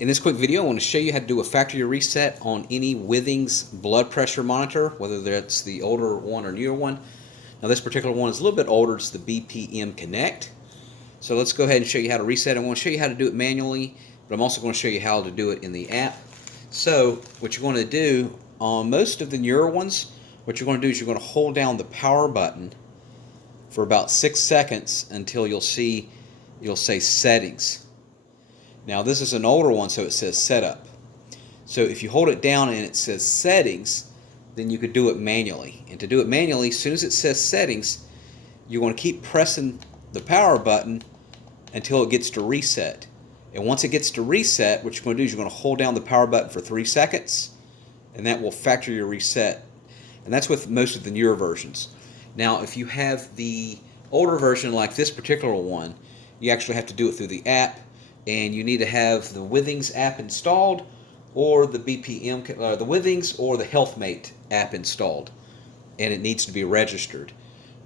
In this quick video, I want to show you how to do a factory reset on any Withings blood pressure monitor, whether that's the older one or newer one. Now this particular one is a little bit older, it's the BPM Connect. So let's go ahead and show you how to reset. I'm going to show you how to do it manually, but I'm also going to show you how to do it in the app. So what you're going to do on most of the newer ones, what you're going to do is you're going to hold down the power button for about 6 seconds until you'll say settings. Now this is an older one, so it says setup. So if you hold it down and it says settings, then you could do it manually. And to do it manually, as soon as it says settings, you're going to keep pressing the power button until it gets to reset. And once it gets to reset, what you're going to do is you're going to hold down the power button for 3 seconds, and that will factory reset. And that's with most of the newer versions. Now if you have the older version like this particular one, you actually have to do it through the app, and you need to have the Withings app installed, or the BPM, the Withings or the HealthMate app installed, and it needs to be registered.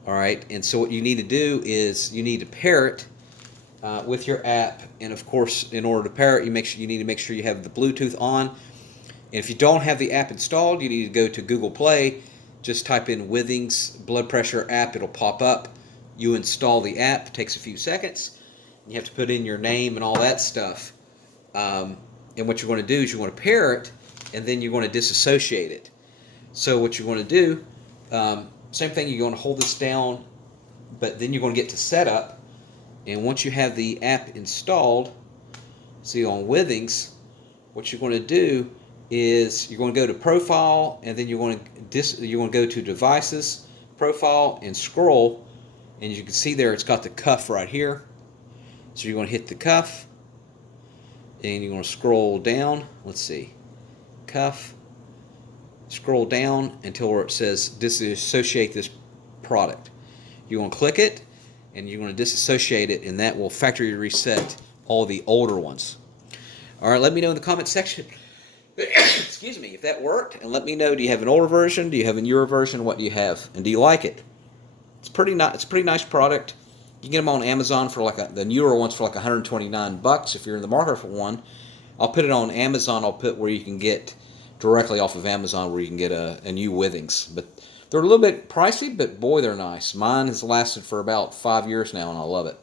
All right, and so what you need to do is you need to pair it with your app, and of course, in order to pair it, you need to make sure you have the Bluetooth on. And if you don't have the app installed, you need to go to Google Play. Just type in Withings blood pressure app; it'll pop up. You install the app; it takes a few seconds. You have to put in your name and all that stuff. And what you're going to do is you're going to pair it, and then you're going to disassociate it. So what you're going to do, same thing, you're going to hold this down, but then you're going to get to setup. And once you have the app installed, see on Withings, what you're going to do is you're going to go to Profile, and then you're going to go to Devices, Profile, and scroll. And you can see there it's got the cuff right here. So you're going to hit the cuff, and you're going to scroll down. Let's see, cuff, scroll down until where it says disassociate this product. You're going to click it, and you're going to disassociate it, and that will factory reset all the older ones. All right, let me know in the comment section excuse me, if that worked, and let me know, do you have an older version, do you have a newer version, what do you have, and do you like it? It's pretty nice product. You can get them on Amazon for the newer ones for like $129 if you're in the market for one. I'll put it on Amazon. I'll put where you can get directly off of Amazon where you can get a new Withings. But they're a little bit pricey, but boy, they're nice. Mine has lasted for about 5 years now, and I love it.